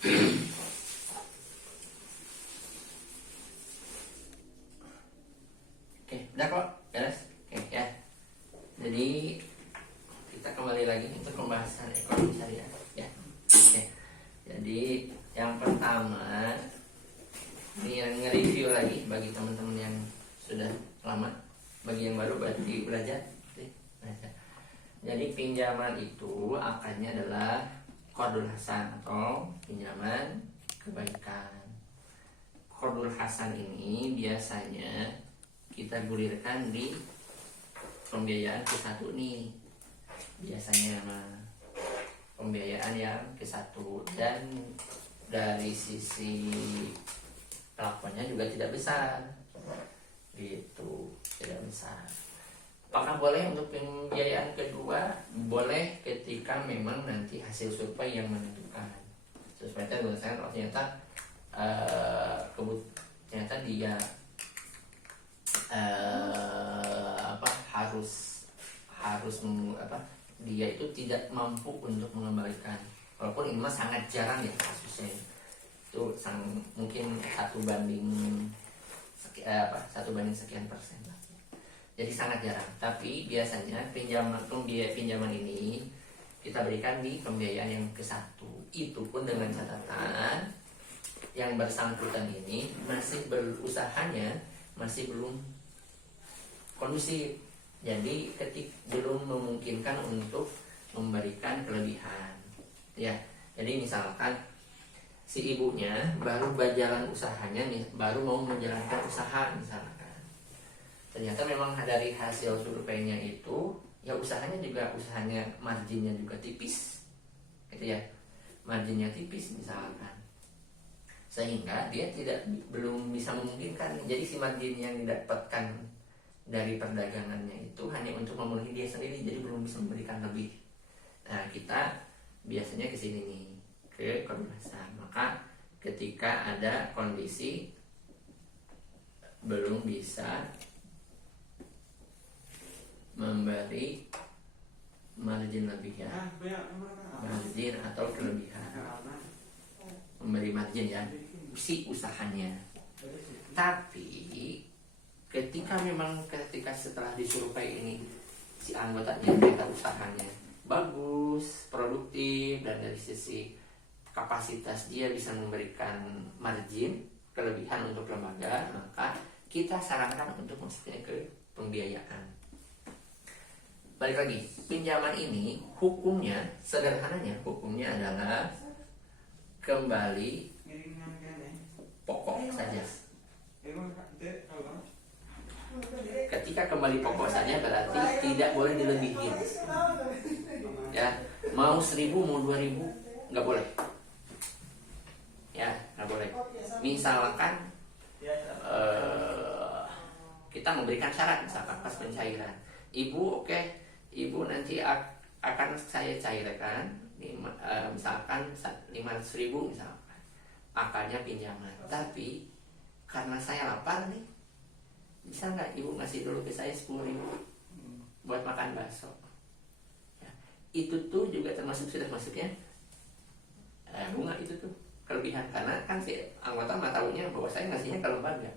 Oke, udah kok, beres. Oke ya. Jadi kita kembali lagi untuk pembahasan ekonomi syariah ya. Oke. Jadi yang pertama ini yang nge-review lagi bagi teman-teman yang sudah lama, bagi yang baru berarti belajar. Jadi pinjaman itu akarnya adalah qardul hasan atau pinjaman kebaikan. Qardul hasan ini biasanya kita gulirkan di pembiayaan ke-1 nih. Biasanya pembiayaan yang ke-1, dan dari sisi pelakuannya juga tidak besar. Gitu, tidak besar. Apakah boleh untuk pembiayaan kedua? Boleh ketika memang nanti hasil survei yang menentukan. Survei itu berdasarkan ternyata ternyata dia dia itu tidak mampu untuk mengembalikan. Walaupun ini mah sangat jarang ya kasusnya. Itu mungkin 1 banding sekian persen lah. Jadi sangat jarang. Tapi biasanya pinjaman ini kita berikan di pembiayaan yang ke-1. Itu pun dengan catatan yang bersangkutan ini masih berusahanya masih belum kondusif. Jadi belum memungkinkan untuk memberikan kelebihan. Ya. Jadi misalkan si ibunya baru berjalan usahanya nih, baru mau menjalankan usaha misalkan. Ternyata memang dari hasil surveinya itu ya usahanya marginnya juga tipis. Gitu ya. Marginnya tipis misalkan. Sehingga dia belum bisa memungkinkan. Jadi si margin yang didapatkan dari perdagangannya itu hanya untuk memenuhi dia sendiri, jadi belum bisa memberikan lebih. Nah, kita biasanya ke sini nih, ke qardul hasan. Maka ketika ada kondisi belum bisa memberi margin lebih ya, margin atau kelebihan, memberi margin ya si usahanya. Tapi ketika setelah disurvei ini si anggotanya ternyata usahanya bagus, produktif, dan dari sisi kapasitas dia bisa memberikan margin kelebihan untuk lembaga, maka kita sarankan untuk masuknya ke pembiayaan. Balik lagi, pinjaman ini sederhananya hukumnya adalah kembali pokok saja. Ketika kembali pokok saja berarti tidak boleh dilebihin. Ya, mau 1.000 mau 2.000 nggak boleh. Ya, nggak boleh. Misalkan kita memberikan syarat misalkan pas pencairan. Ibu nanti akan saya cairkan misalkan 500.000 misalkan. Akarnya pinjaman. Tapi karena saya lapar nih, bisa nggak ibu ngasih dulu ke saya 10.000 buat makan bakso? Ya, itu tuh juga sudah masuknya bunga, itu tuh kelebihan. Karena kan si anggota mah tahunya bahwa saya ngasihnya ke lembaga.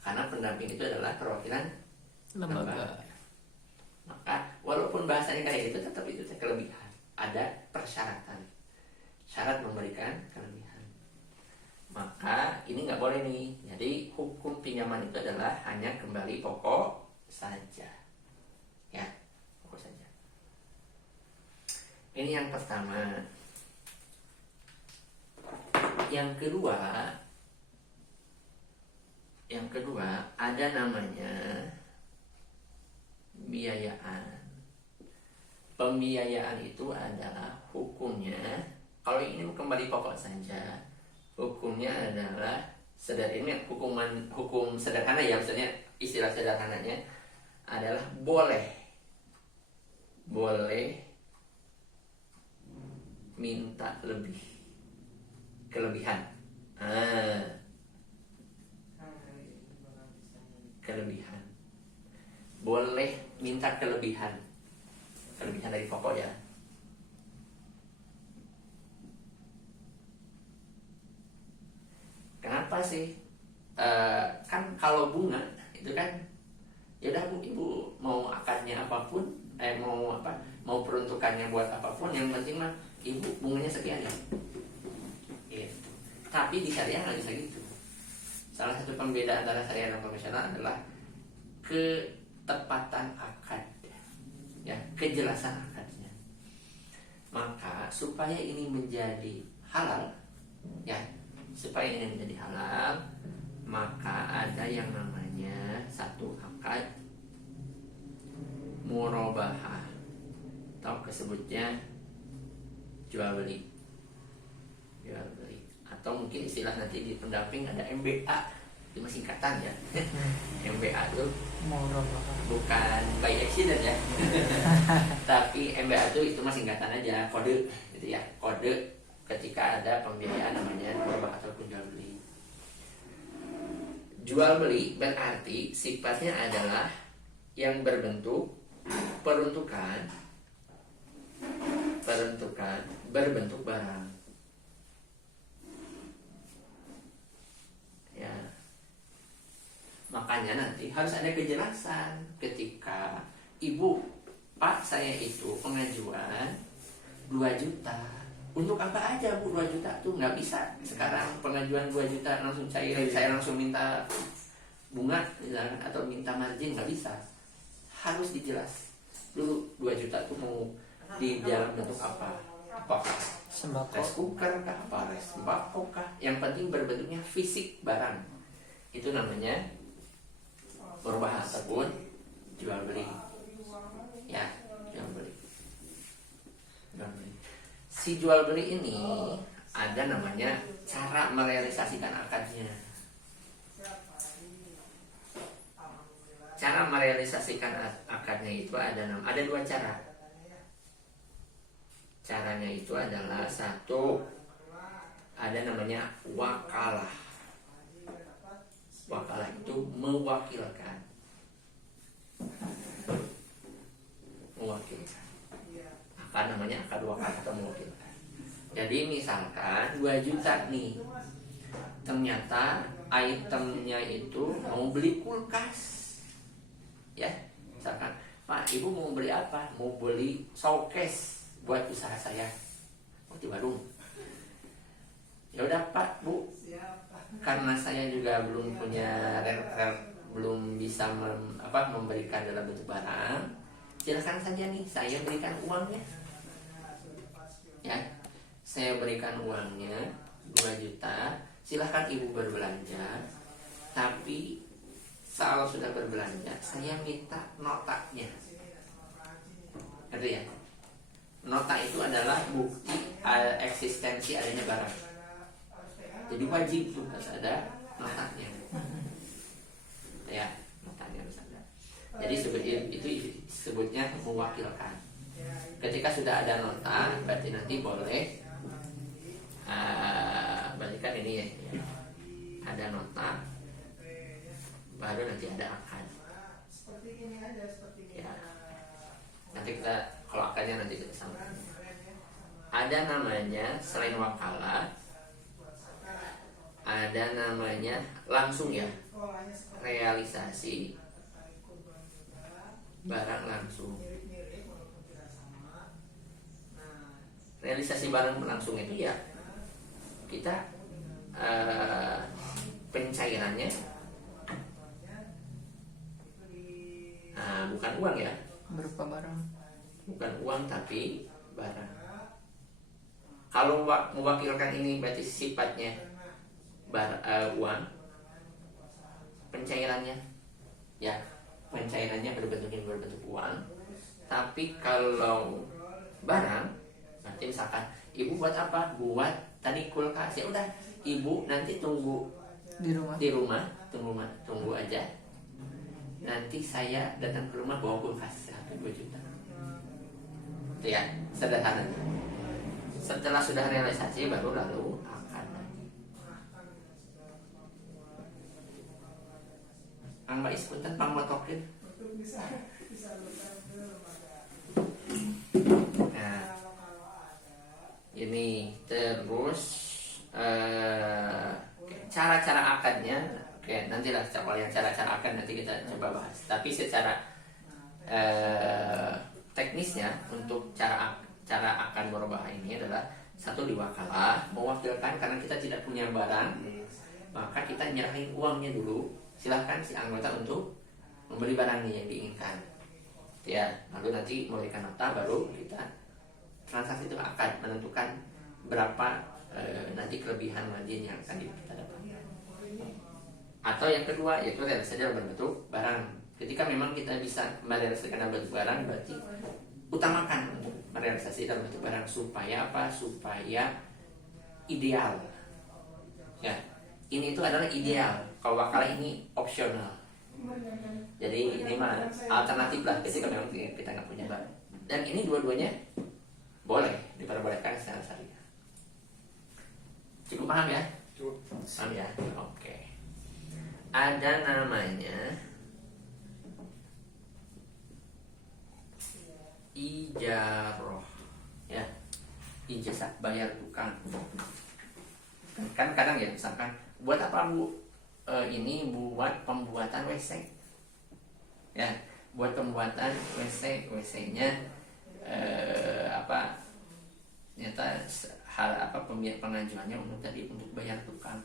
Karena pendamping itu adalah perwakilan lembaga. Maka walaupun bahasanya kayak gitu, tetap itu kelebihan. Ada persyaratan, syarat memberikan kelebihan. Maka ini nggak boleh nih. Jadi hukum pinjaman itu adalah hanya kembali pokok saja. Ya, pokok saja. Ini yang pertama. Yang kedua ada namanya biayaan. Pembiayaan itu adalah hukumnya, kalau ini kembali pokok saja, hukumnya adalah hukum sederhana ya, maksudnya istilah sederhananya adalah boleh minta kelebihan. Kelebihan. Boleh minta kelebihan dari pokok ya. apa sih? Kan kalau bunga itu kan, ya udah Bu, Ibu mau akadnya apapun, mau peruntukannya buat apapun, yang penting mah Ibu bunganya sekian ya. Gitu. Tapi di syariah nggak bisa gitu. Salah satu pembeda antara syariah dan konvensional adalah ketepatan akad, ya, kejelasan akadnya. Maka supaya ini menjadi halal, ya, supaya ini menjadi halal, maka ada yang namanya satu akad murabahah, atau kesebutnya jual beli, atau mungkin istilah nanti di pendamping ada MBA, itu masih singkatan ya. MBA itu bukan by accident ya. Tapi MBA itu masih singkatan aja, kode gitu ya, kode ketika ada pembiayaan namanya murabahah ataupun jual beli. Jual beli berarti sifatnya adalah yang berbentuk peruntukan berbentuk barang. Ya. Makanya nanti harus ada kejelasan ketika Ibu, Pak, saya itu pengajuan 2 juta. Untuk apa aja Bu 2 juta tuh? Nggak bisa sekarang pengajuan 2 juta langsung cair, saya langsung minta bunga misalkan, atau minta margin, nggak bisa. Harus dijelas dulu 2 juta tuh mau di dalam bentuk apa? Apakah rice cooker kah, apa rice sembako kah? Yang penting berbentuknya fisik barang. Itu namanya murabahah ataupun jual beli. Ya, jual beli. Si jual beli ini ada namanya cara merealisasikan akadnya. Cara merealisasikan akadnya itu ada 2 cara. Caranya itu adalah satu, ada namanya wakalah. Wakalah itu mewakilkan. Akad namanya akad wakalah atau mewakilkan. Jadi misalkan 2 juta nih, ternyata itemnya itu mau beli kulkas. Ya, misalkan, Pak, Ibu mau beli apa? Mau beli showcase buat usaha saya, di warung. Ya udah Pak, Bu, karena saya juga belum punya belum bisa memberikan dalam bentuk barang, silakan saja nih saya berikan uangnya. Ya, saya berikan uangnya 2 juta, silahkan Ibu berbelanja. Tapi kalau sudah berbelanja, saya minta notanya. Ngerti ya? Nota itu adalah bukti eksistensi adanya barang. Jadi wajib tuh harus ada notanya. Ya, notanya harus ada. Jadi itu disebutnya mewakilkan. Ketika sudah ada nota, berarti nanti boleh balikan ini ya. Ada nota, baru nanti ada akad. Ya. Nanti kita, kalau akadnya nanti kita sambung. Ada namanya selain wakalah, ada namanya langsung ya, realisasi barang langsung. Realisasi barang langsung itu ya kita pencairannya bukan uang ya, berupa barang. Bukan uang tapi barang. Kalau mewakilkan ini berarti sifatnya uang. Pencairannya ya, pencairannya berbentuk uang. Tapi kalau barang, nanti misalkan Ibu buat apa? Buat tadi kulkas. Ya udah, Ibu nanti tunggu di rumah, tunggu aja. Nanti saya datang ke rumah bawa kulkas 2 juta. Itu ya, sederhana. Setelah sudah realisasi baru lalu akan. Kang Bais punten pangmotokeun. Nah, ini terus cara-cara akadnya, oke, nantilah kalau yang cara-cara akad nanti kita coba bahas. Tapi secara teknisnya untuk cara akad murabahah ini adalah satu, diwakalah, mewakilkan karena kita tidak punya barang, maka kita nyerahin uangnya dulu. Silahkan si anggota untuk membeli barangnya yang diinginkan. Ya, lalu nanti memberikan nota, baru kita transaksi itu akad, menentukan berapa nanti kelebihan margin yang akan kita dapatkan. Atau yang kedua yaitu realisasi dalam bentuk barang. Ketika memang kita bisa merealisasikan dalam bentuk barang, berarti utamakan untuk merealisasi dalam bentuk barang supaya apa? Supaya ideal. Ya, ini itu adalah ideal. Kalau wakalah ini opsional. Jadi ini mah alternatif lah ketika memang kita nggak punya barang. Dan ini dua-duanya boleh diperbolehkan secara syariah. Cukup paham ya? Cukup. Paham ya? Oke. Ada namanya ijaroh, ya, ijazah bayar tukang. Kan kadang ya, misalkan buat apa bu? Ini buat pembuatan WC, ya, buat pembuatan WC-nya apa? Ternyata hal apa pengajuannya untuk tadi untuk bayar tukang.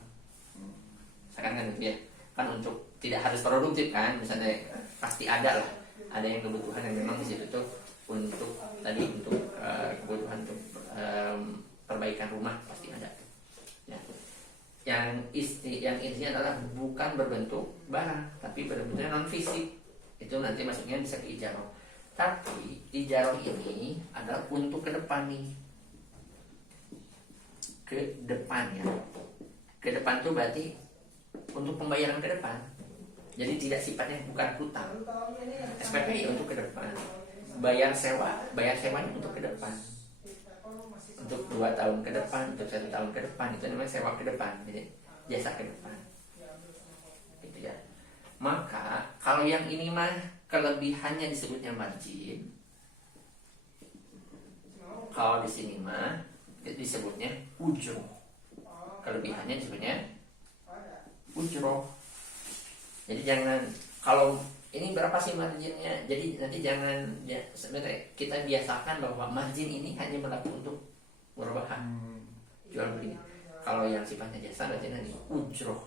Sekarang kan itu ya, kan untuk tidak harus produktif kan, misalnya pasti ada lah, ada yang kebutuhan yang memang di situ tuh untuk tadi untuk kebutuhan untuk perbaikan rumah pasti ada. Ya. Yang intinya adalah bukan berbentuk barang, tapi berbentuknya non fisik. Itu nanti masuknya bisa ke ijaroh. Tapi ijaroh ini adalah untuk ke depan nih, ke depan ya. Ke depan tuh berarti untuk pembayaran ke depan. Jadi tidak sifatnya bukan hutang. SPP ya untuk ke depan. Bayar sewanya untuk ke depan. Untuk 2 tahun ke depan, untuk 1 tahun ke depan, itu namanya sewa ke depan. Jadi jasa ke depan. Gitu ya. Maka kalau yang ini mah kelebihannya disebutnya margin. Kalau di sini mah disebutnya ujroh. Kelebihannya disebutnya ujroh. Jadi jangan, kalau ini berapa sih marginnya, jadi nanti jangan ya, sebenarnya kita biasakan bahwa margin ini hanya berlaku untuk murabahah, jual beli. Kalau yang sifatnya jasa berarti nanti ujroh.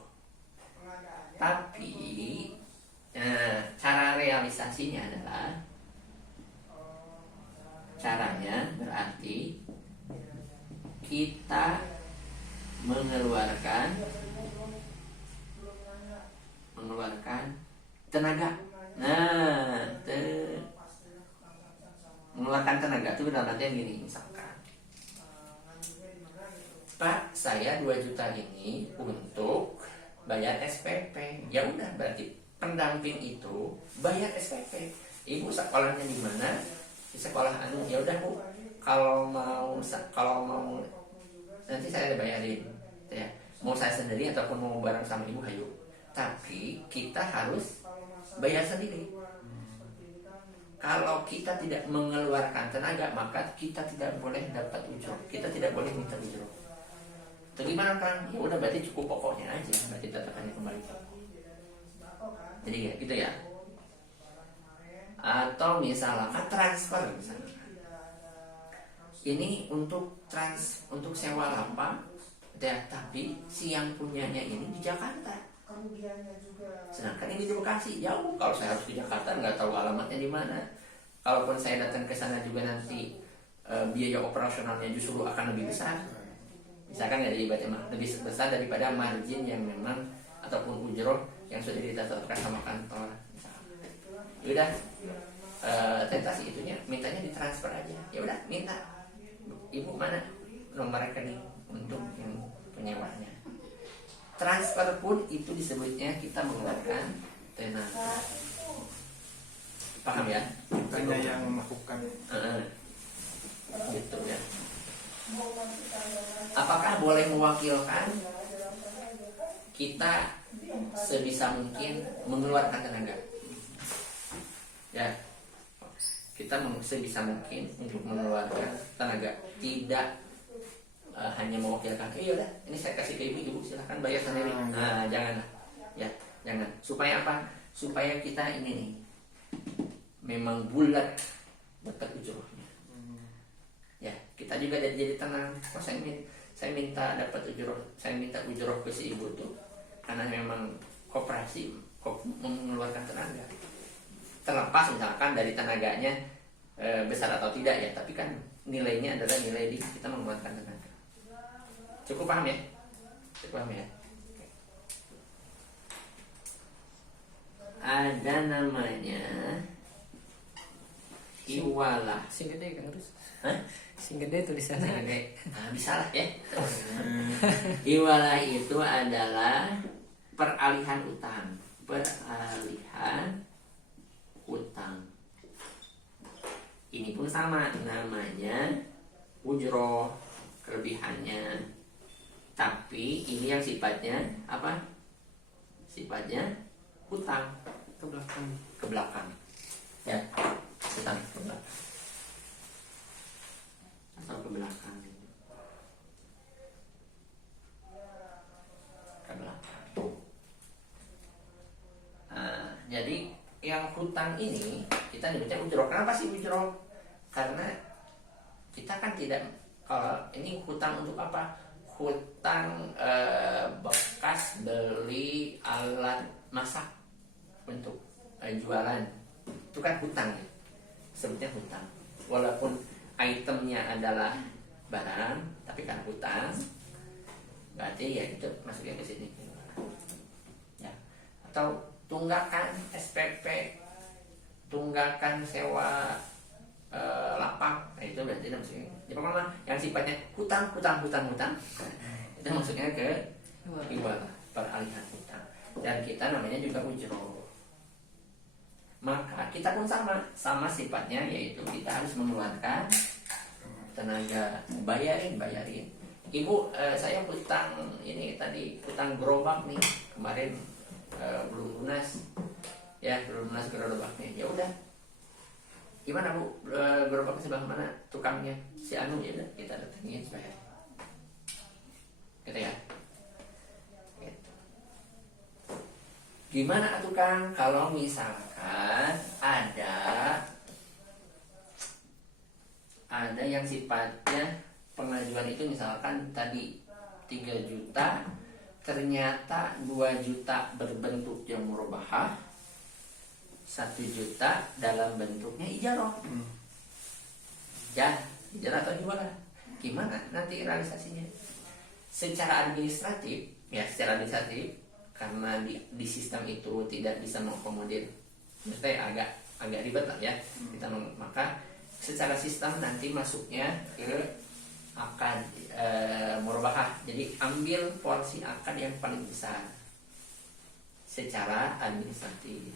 Tapi cara realisasinya adalah, caranya berarti kita mengeluarkan tenaga. Mengeluarkan tenaga itu dalam artian gini, misalkan Pak, saya 2 juta ini untuk bayar SPP. Ya udah, berarti pendamping itu bayar SPP. Ibu sekolahnya di mana? Di sekolah anu. Ya udah Bu, kalau mau nanti saya bayarin. Ya, mau saya sendiri ataupun mau bareng sama ibu, hayu. Tapi kita harus bayar sendiri. Kalau kita tidak mengeluarkan tenaga, maka kita tidak boleh dapat ujroh. Kita tidak boleh minta ujroh. Itu gimana kan? Ya udah, berarti cukup pokoknya aja, berarti tetap hanya kembali. Jadi ya gitu ya. Atau misalnya transfer misalnya. Ini untuk sewa lapak, ya, tapi si yang punyanya ini di Jakarta. Sedangkan ini di Bekasi, jauh. Kalau saya harus ke Jakarta, nggak tahu alamatnya di mana. Kalaupun saya datang ke sana juga nanti biaya operasionalnya justru akan lebih besar. Misalkan ya, lebih besar daripada margin yang memang ataupun ujroh yang sudah ditetapkan sama kantor. Ya udah, tentasi itunya mintanya ditransfer aja. Ya udah, minta ibu mana nomor rekening untuk yang penyewanya. Transfer pun itu disebutnya kita mengeluarkan tenaga. Paham ya? Hanya yang melakukan. Gitu ya. Apakah boleh mewakilkan? Kita sebisa mungkin mengeluarkan tenaga. Ya, kita sebisa mungkin untuk mengeluarkan tenaga, tidak hanya mewakilkan, iya udah ini saya kasih ke ibu silahkan bayar sendiri. Nah jangan ya, jangan. Supaya apa? Supaya kita ini nih memang bulat dapat ujrohnya. Ya kita juga jadi tenang. Oh, saya minta dapat ujroh, saya minta ujroh ke si ibu tuh karena memang koperasi mengeluarkan tenaga. Terlepas misalkan dari tenaganya besar atau tidak ya, tapi kan nilainya adalah nilai di kita mengeluarkan tenaga. Cukup paham ya? Cukup paham ya? Ada namanya iwalah. Sing gede kan terus. Hah? Sing gede tulisannya. Nah, bisa lah ya. Iwalah itu adalah peralihan utang. Peralihan utang. Ini pun sama namanya ujroh, kelebihannya. Tapi ini yang sifatnya apa? Sifatnya hutang ke belakang. Ya, hutang ke belakang. Atau ke belakang. Ke belakang. Nah, jadi yang hutang ini kita nyebutnya ujroh. Kenapa sih ujroh? Karena kita kan tidak, kalau ini hutang untuk apa? Hutang bekas beli alat masak untuk jualan, itu kan hutang ya, sebutnya hutang. Walaupun itemnya adalah barang, tapi kan hutang, berarti ya itu masuknya ke sini. Ya. Atau tunggakan SPP, tunggakan sewa lapak, nah itu berarti maksudnya. Jadi pokoknya yang sifatnya hutang itu maksudnya ke ibadah, peralihan hutang. Dan kita namanya juga ujroh. Maka kita pun sama sifatnya, yaitu kita harus mengeluarkan tenaga, bayarin. Ibu, saya hutang ini tadi, hutang gerobak nih kemarin belum lunas, ya belum lunas gerobaknya. Ya udah, gimana Bu, gerobaknya sebelah mana tukangnya? Si Anu, ya udah kita datengin supaya gitu ya. Gimana tukang kalau misalkan ada yang sifatnya pengajuan itu misalkan tadi 3 juta, ternyata 2 juta berbentuk yang murabahah, 1 juta dalam bentuknya ijarah. Ya, ijarah atau jualan. Gimana nanti realisasinya? Secara administratif, karena di sistem itu tidak bisa mengakomodir, maksudnya agak ribet lah ya. Kita maka secara sistem nanti masuknya ke akad murabahah. Jadi ambil porsi akad yang paling besar secara administratif.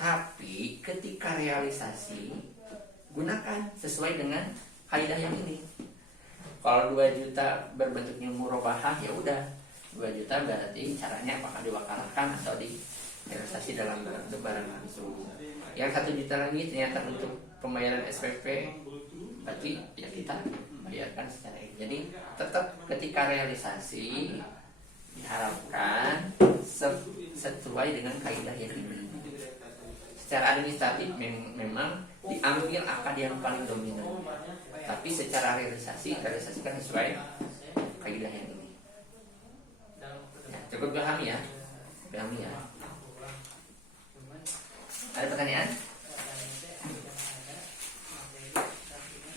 Tapi ketika realisasi gunakan sesuai dengan kaidah yang ini. Kalau 2 juta berbentuknya murabahah, ya udah 2 juta berarti caranya apakah diwakalkan atau di realisasi dalam bentuk barang langsung. Yang 1 juta lagi ternyata untuk pembayaran SPP, berarti ya kita bayarkan secara ini. Jadi tetap ketika realisasi diharapkan sesuai dengan kaidah yang ini. Secara administratif memang diambil akad yang paling dominan, tapi secara realisasi kan sesuai kaidah yang ini. Ya, cukup pahami ya. Ada pertanyaan?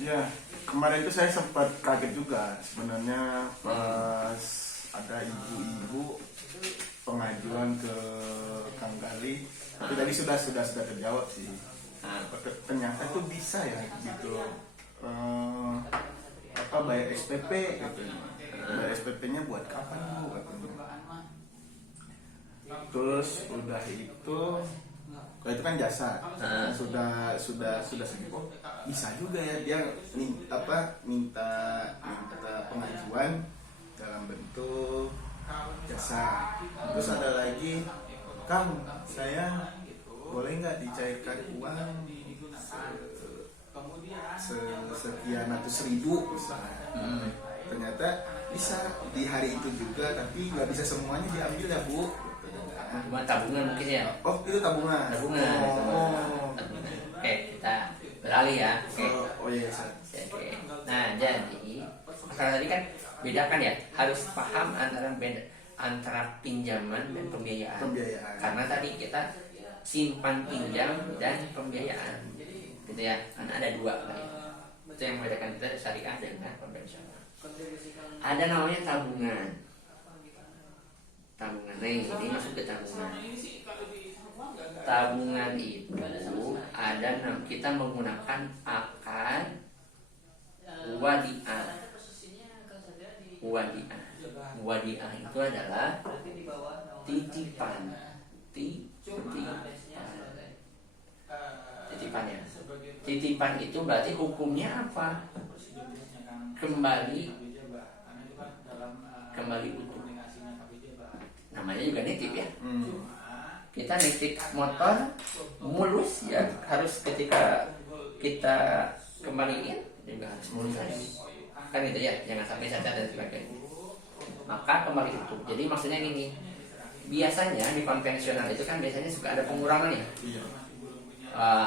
Ya, kemarin itu saya sempat kaget juga sebenarnya pas ada ibu-ibu pengajuan ke Kang Gali. Tapi tadi sudah terjawab sih. Ternyata itu bisa ya gitu. Bayar SPP gitu. Bayar SPP-nya buat kapan Bu? Terus udah itu, kalau itu kan jasa. Sudah segitu. Bisa juga ya dia minta pengajuan dalam bentuk jasa. Terus ada lagi, Kang, saya boleh nggak dicairkan uang sekian ratus ribu misalnya. Ternyata bisa di hari itu juga, tapi nggak bisa semuanya diambil ya Bu. Cuma tabungan mungkin ya. Oh itu tabungan. Tabungan. Oh. Tabungan. Oke, kita beralih ya. Oke. Oh iya Ustaz. Oke. Nah, jadi masalah tadi kan bedakan ya, harus paham antara pinjaman dan pembiayaan. Pembiayaan. Karena tadi kita simpan pinjam dan pembiayaan, gitu ya. Karena ada dua lah itu yang membedakan kita syariah dengan konvensional. Ada namanya tabungan. Tabungan, nah ini masuk ke tabungan. Tabungan itu ada kita menggunakan akad wadiah. Wadiah itu adalah titipan. Titipan ya. Titipan itu berarti hukumnya apa? Kembali utuh. Namanya juga nitip ya. Kita nitip motor mulus ya, harus ketika kita kembaliin juga harus mulus kan gitu ya, jangan sampai cacat dan sebagainya. Maka kembali utuh. Jadi maksudnya gini, biasanya di konvensional itu kan biasanya suka ada pengurangan ya.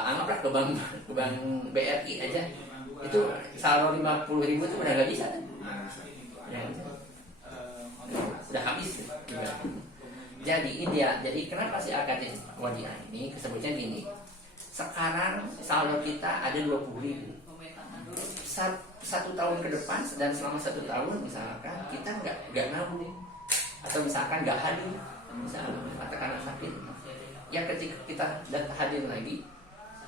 Anggaplah ke bank BRI aja itu saldo 50.000 itu udah nggak bisa kan? Udah habis juga. Jadi kenapa sih akad wadiah ini sebutnya gini? Sekarang saldo kita ada 20.000. Satu tahun ke depan dan selama 1 tahun misalkan kita nggak nabung atau misalkan nggak hadir, misalkan katakanlah sakit, ya ketika kita hadir lagi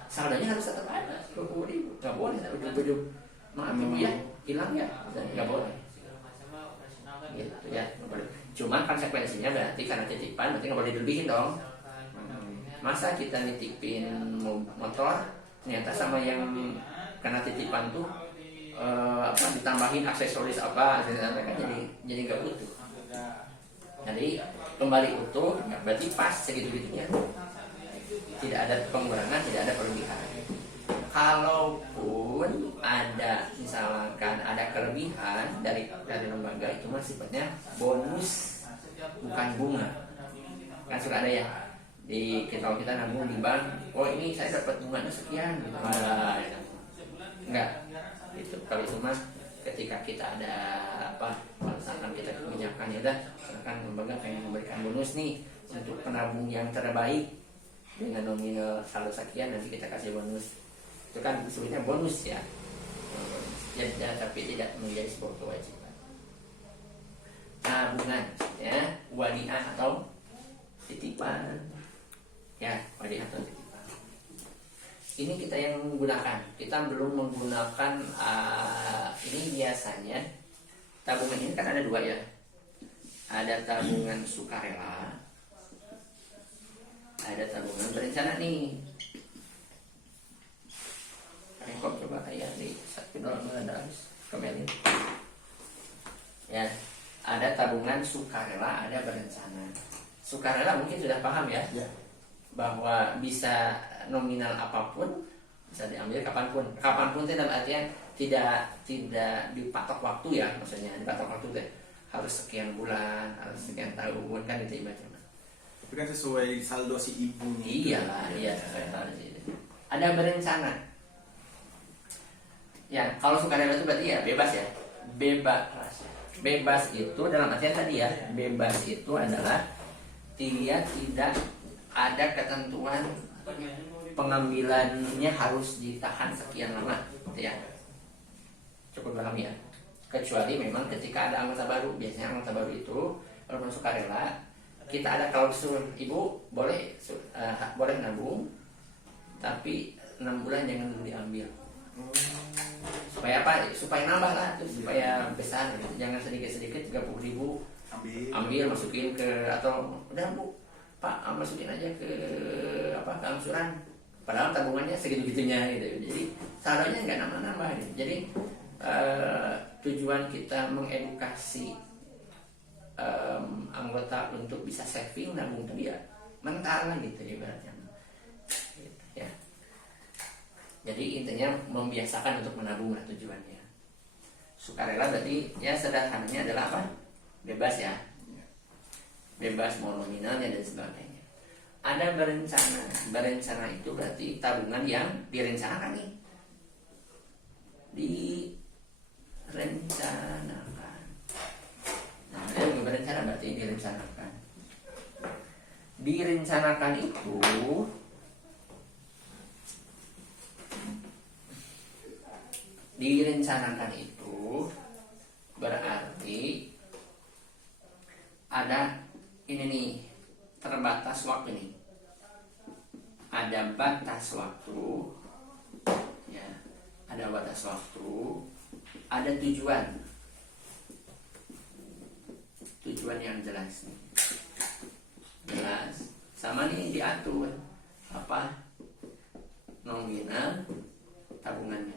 saldonya harus tetap ada 20.000, nggak boleh ujung-ujung maaf ibu ya hilang ya, nggak boleh gitu ya. Cuman konsekuensinya berarti karena titipan berarti nggak boleh dilebihin dong. Masa kita nitipin motor ternyata sama yang karena titipan tuh ditambahin aksesoris apa kan jadi nggak utuh. Jadi kembali utuh berarti pas segitu-gitunya, tidak ada pengurangan, tidak ada perubahan. Kalaupun ada misalkan ada kelebihan dari lembaga itu mah sifatnya bonus bukan bunga. Kan suka ada ya kalau kita nabung di bank, oh ini saya dapat bunganya sekian gitu. Enggak itu. Kalau itu mah ketika kita ada misalkan kita kebijakan ya udah, misalkan lembaga pengen memberikan bonus nih untuk penabung yang terbaik dengan nominal saldo sekian, nanti kita kasih bonus. Itu kan disebutnya bonus ya. Ya, tapi tidak menjadi sebuah kewajiban. Tabungan ya, wadiah atau titipan. Ya, wadiah atau titipan. Ini kita yang menggunakan. Kita belum menggunakan ini biasanya tabungan ini kan ada dua ya. Ada tabungan sukarela, ada tabungan berencana nih. Kok coba kayak di satu doang ada kemelin. Ya, ada tabungan sukarela, ada berencana. Sukarela mungkin sudah paham ya, bahwa bisa nominal apapun bisa diambil kapanpun itu dalam artian tidak dipatok waktu ya, maksudnya dipatok waktu deh harus sekian bulan, harus sekian tahun kan itu ibaratnya. Tapi kan sesuai saldo si ibunya. Iyalah, iya sesuai saldo si ibu. Ada berencana. Ya, kalau sukarela itu berarti ya bebas ya. Bebas itu dalam artian tadi ya, bebas itu adalah dia tidak ada ketentuan pengambilannya harus ditahan sekian lama, gitu ya. Cukup paham ya. Kecuali memang ketika ada anggota baru, biasanya anggota baru itu walaupun sukarela, kita ada klausul ibu boleh nabung, tapi 6 bulan jangan dulu diambil. Supaya apa? Supaya nambah lah, supaya besar, gitu. Jangan sedikit-sedikit 30.000 ambil masukin ke, atau udah bu Pak masukin aja ke angsuran, padahal tabungannya segitu-gitunya gitu. Jadi saldonya nggak nambah-nambah gitu. Jadi tujuan kita mengedukasi anggota untuk bisa saving, nabung itu ya mental lah gitu ibaratnya gitu, ya. Jadi intinya membiasakan untuk menabung lah tujuannya. Sukarela berarti ya sederhananya adalah apa? Bebas ya. Bebas mau nominalnya dan sebagainya. Ada berencana. Berencana itu berarti tabungan yang direncanakan nih. Direncanakan. Nah, yang berencana berarti direncanakan. Direncanakan itu berarti ada ini nih, terbatas waktu nih. Ada batas waktu ya, ada batas waktu, ada tujuan yang jelas nih. Jelas sama nih diatur apa nominal tabungannya.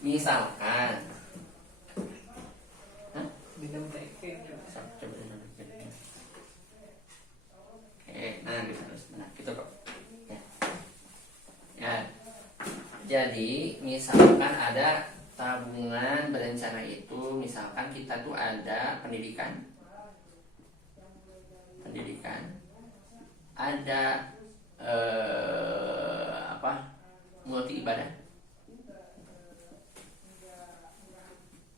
Misalkan Dengan TK. oke, nah kita terus gitu kok ya. Jadi misalkan ada tabungan berencana itu, misalkan kita tuh ada pendidikan, ada multi ibadah,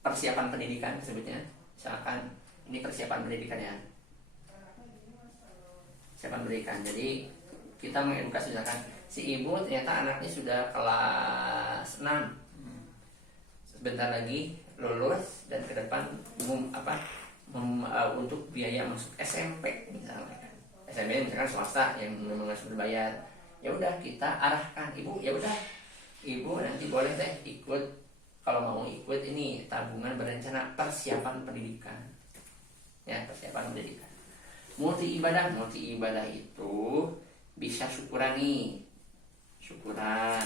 persiapan pendidikan sebutnya. Misalkan ini persiapan pendidikan ya, persiapan pendidikan. Jadi kita mengedukasi, misalkan si ibu ternyata anaknya sudah kelas 6, sebentar lagi lulus dan ke depan untuk biaya masuk SMP misalnya kan. SMP misalkan swasta yang memang harus berbayar. Ya udah kita arahkan ibu, ya udah ibu nanti boleh deh ikut, kalau mau ikut ini tabungan berencana persiapan pendidikan. Ya, persiapan pendidikan. Multi ibadah itu bisa syukuran nih. Syukuran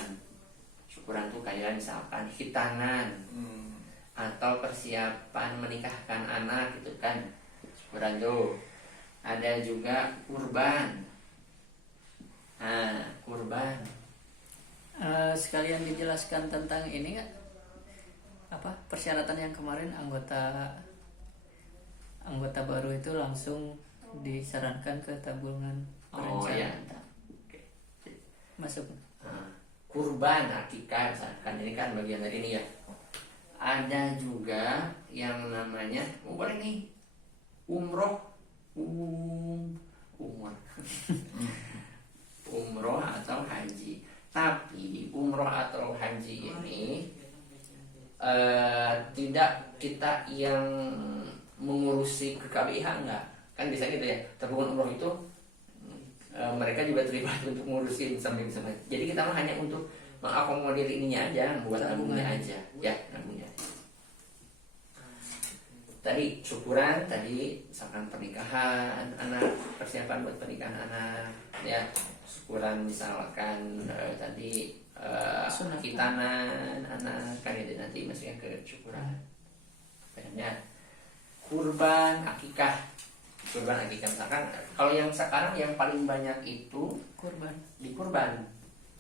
tuh kayak misalkan hitanan atau persiapan menikahkan anak gitu kan. Syukuran tuh. Ada juga kurban. Nah, kurban. Sekalian dijelaskan tentang ini nggak? Apa persyaratan yang kemarin anggota baru itu langsung disarankan ke tabungan berencana. Ya. Masuk. Kurban, akikah misalkan ini kan bagian dari ini ya. Ada juga yang namanya boleh nih umroh, umroh atau haji. Tapi umroh atau haji ini tidak kita yang mengurusi ke KBH, enggak. Kan bisa gitu ya, tabungan umroh itu mereka juga terlibat untuk ngurusin sampai. Jadi kita mah hanya untuk mengakomodir ininya aja, membuat tabungannya aja ya, tabungannya. Tadi syukuran, tadi misalkan pernikahan anak, persiapan buat pernikahan anak ya. Syukuran misalkan tadi hitanan anak kan, itu nanti masuknya ke syukuran. Banyak kurban, akikah misalkan. Kalau yang sekarang yang paling banyak itu di kurban.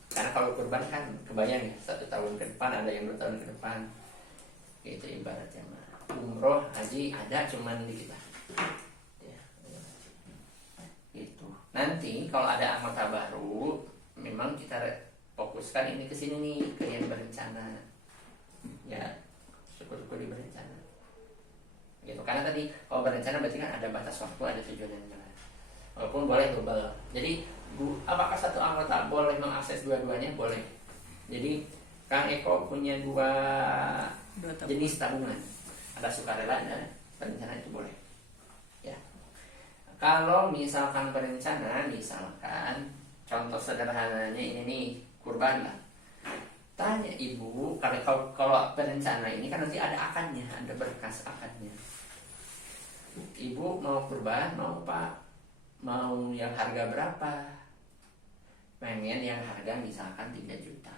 Karena kalau kurban kan kebayang ya, 1 tahun ke depan, ada yang 2 tahun ke depan. Itu ibaratnya. Umroh, haji ada cuman di kita. Ya, gitu. Nanti kalau ada anggota baru, memang kita fokuskan ini ke sini nih, ke yang berencana. Ya, syukur-syukur di berencana. Gitu. Karena tadi kalau berencana berarti kan ada batas waktu, ada tujuan yang jelas. Walaupun boleh double. Jadi apakah satu anggota boleh mengakses dua-duanya? Boleh. Jadi Kang Eko punya dua jenis tabungan. Ada sukarela, ada berencana, itu boleh. Ya. Kalau misalkan berencana, misalkan contoh sederhananya ini nih, kurban lah. Tanya ibu, kalau berencana ini kan nanti ada akadnya, ada berkas akadnya. Ibu mau kurban, mau pak, mau yang harga berapa? Pengen yang harga misalkan 3 juta.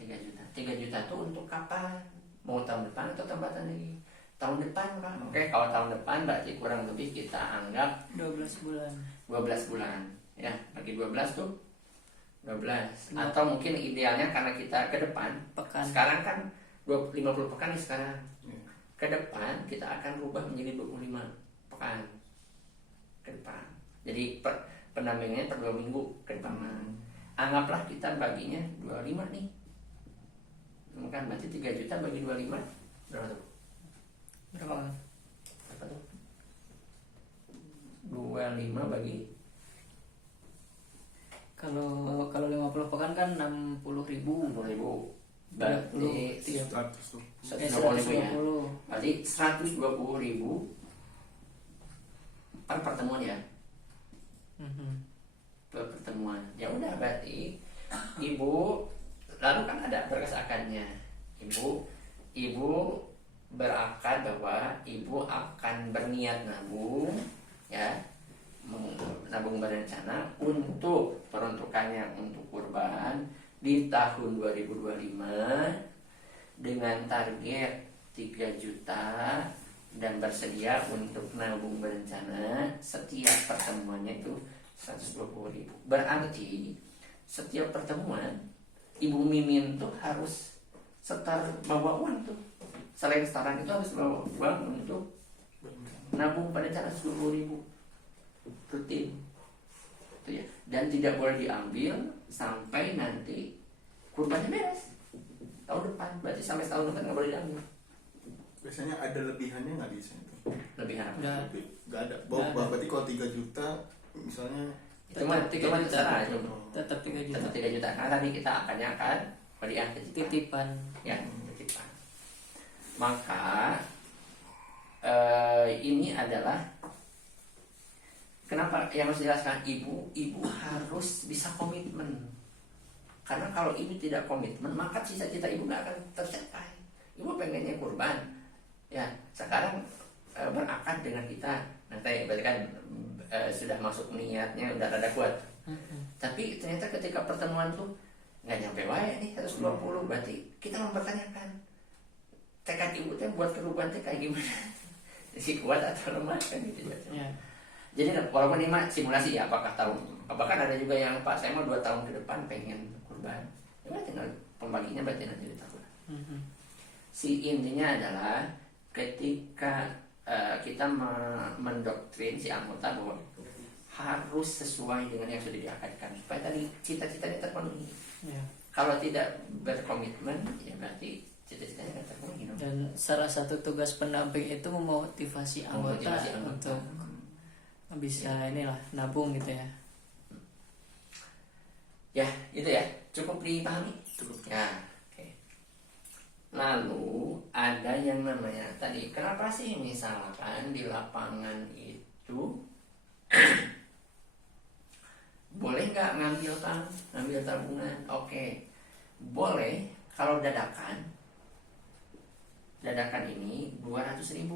3 juta tuh untuk kapan? Mau tahun depan atau tambatan lagi? Tahun depan kan? Oke, kalau tahun depan berarti kurang lebih kita anggap 12 bulan. 12 bulan. Ya, bagi 12 tuh 12. Atau mungkin idealnya karena kita ke depan. Pekan. Sekarang kan 50 pekan nih sekarang. Iya. Ke depan kita akan rubah menjadi 25 pekan ke depan. Jadi pendampingannya per 2 minggu ke depan. Anggaplah kita baginya 25 nih. Kan berarti 3 juta bagi 25 berapa tuh? Berapa? Berapa tuh? 25 bagi Kalau 50 pekan kan 60.000. 60.000. Berarti 100 tuh. 120.000 ya. 120. Berarti 120.000 per pertemuan ya. Per pertemuan. Ya udah berarti ibu lalu kan ada berkas akadnya. Ibu berakad bahwa ibu akan berniat nabung ya. Nabung berencana untuk peruntukannya untuk kurban di tahun 2025 dengan target 3 juta dan bersedia untuk nabung berencana setiap pertemuannya itu 120.000. Berarti setiap pertemuan Ibu Mimin tuh harus setor bawa uang tuh. Selain setoran itu harus bawa uang untuk nabung berencana 120.000 rutin itu ya, dan tidak boleh diambil sampai nanti kurbannya beres tahun depan. Berarti sampai tahun depan nggak boleh diambil. Biasanya ada lebihannya nggak biasanya itu? Lebihan apa? Nggak. Nggak ada. Berarti kalau 3 juta misalnya Itu mah 3 juta terserah aja. Tetap 3 juta. Tetap 3 juta karena tadi kita akannya akan hadiah Titipan. ya, titipan. Maka ini adalah kenapa yang harus dijelaskan ibu harus bisa komitmen. Karena kalau ibu tidak komitmen, maka cita-cita ibu nggak akan tercapai. Ibu pengennya kurban, ya sekarang berakad dengan kita. Nanti berarti kan sudah masuk niatnya, udah rada kuat. Tapi ternyata ketika pertemuan tuh nggak nyampe wae nih 120, berarti kita mempertanyakan tekad ibu teh buat kurban teh kayak gimana? Si kuat atau lemah kan gitu ya. Jadi walaupun ini mah simulasi ya, apakah ada juga yang Pak saya mau 2 tahun ke depan pengen kurban, ya tinggal pembaginya berarti nanti ditahulah. Si intinya adalah ketika kita mendoktrin si anggota bahwa harus sesuai dengan yang sudah diakadkan supaya tadi cita-citanya terpenuhi. Kalau tidak berkomitmen ya berarti cita-citanya tidak terpenuhi. Dan salah satu tugas pendamping itu memotivasi anggota untuk bisa inilah nabung gitu ya. Ya, itu ya. Cukup dipahami? Cukup. Ya, oke. Lalu ada yang namanya tadi, kenapa sih misalkan di lapangan itu boleh nggak ngambil tabungan? Oke. Boleh kalau dadakan ini 200.000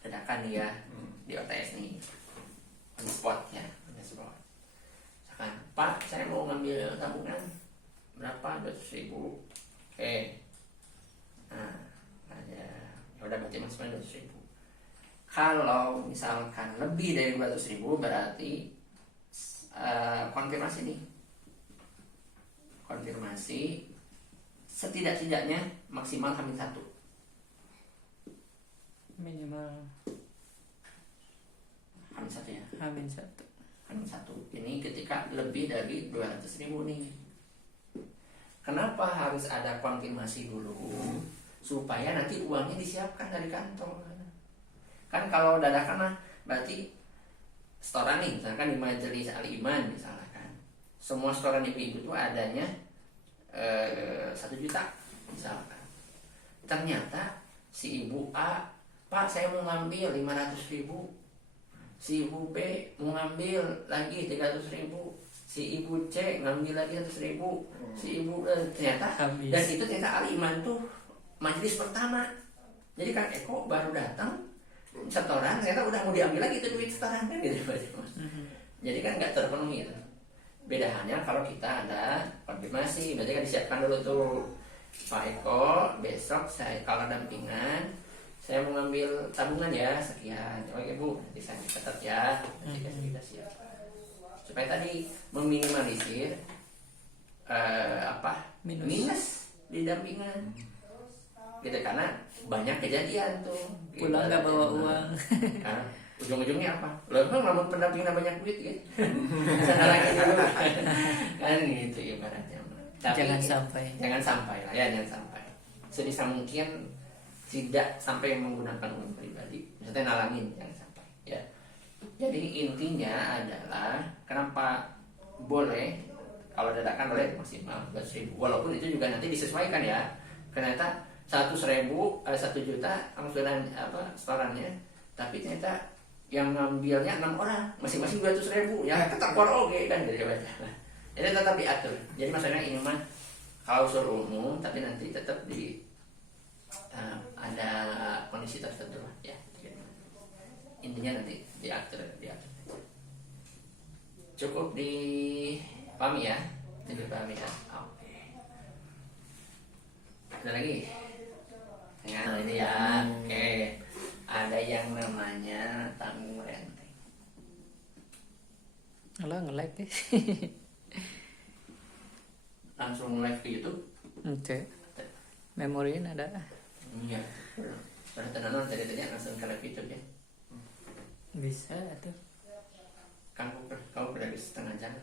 dadakan ya di OTS nih on the spot ya, on the spot. Misalkan Pak saya mau ngambil tabungan berapa, 200.000. Oke, nah ada ya udah berarti maksimal 200.000. Kalau misalkan lebih dari 200.000 berarti konfirmasi setidak-tidaknya maksimal H-1 Minimal H-1 ya. H-1. H-1 ini ketika lebih dari 200.000 nih. Kenapa harus ada konfirmasi dulu? Supaya nanti uangnya disiapkan dari kantor. Kan kalau dadakan mah berarti setoran nih, misalkan di majelis al-iman misalkan. Semua setoran ibu-ibu itu adanya 1 juta misalkan. Ternyata si ibu A, Pak saya mau ngambil 500.000, si ibu B mau ngambil lagi 300.000, si ibu C ngambil lagi 100.000, si ibu ternyata Habis. dan itu ternyata al-iman tuh majelis pertama. Jadi Kang Eko baru datang setoran, ternyata udah mau diambil lagi itu duit setoran kan gitu. Jadi kan nggak terpenuhi itu. Beda halnya kalau kita ada konfirmasi, berarti kan disiapkan dulu tuh Pak Eko besok saya kalau dampingan saya mau ngambil tabungan ya sekian. Oke Bu, nanti saya catat ya. Nanti kita siap. supaya tadi meminimalisir minus di dampingan gitu, karena banyak kejadian tuh pulang nggak bawa uang. Nah, ujung-ujungnya apa? Lo emang pendampingnya banyak duit gitu. Sanarangin dulu kan gitu ibaratnya. Tapi Jangan sampai. jangan sampai lah ya, jangan sampai. Sebisa mungkin tidak sampai menggunakan uang pribadi. Maksudnya nalangin, jangan sampai ya. Jadi intinya adalah kenapa boleh kalau dadakan boleh maksimal 100.000, walaupun itu juga nanti disesuaikan ya. Ternyata 100.000, 1 juta angsuran setorannya, tapi ternyata yang ngambilnya 6 orang, masing-masing 200.000, ya tetap oke kan jadi baca. Jadi tetap diatur. Jadi maksudnya ini mah klausul umum, tapi nanti tetap ada kondisi tertentu lah ya. Intinya nanti diatur. Cukup dipahami ya, dipahami ya. Oke. Ada lagi? Nah ini ya, oke. Ada yang namanya tanggung renteng. Alah nge-like deh. Langsung live ke YouTube. Oke. Memoriin ada. Iya. Sudah tenan tadi langsung ke live YouTube ya. Bisa tuh. Kamu pernah setengah jam.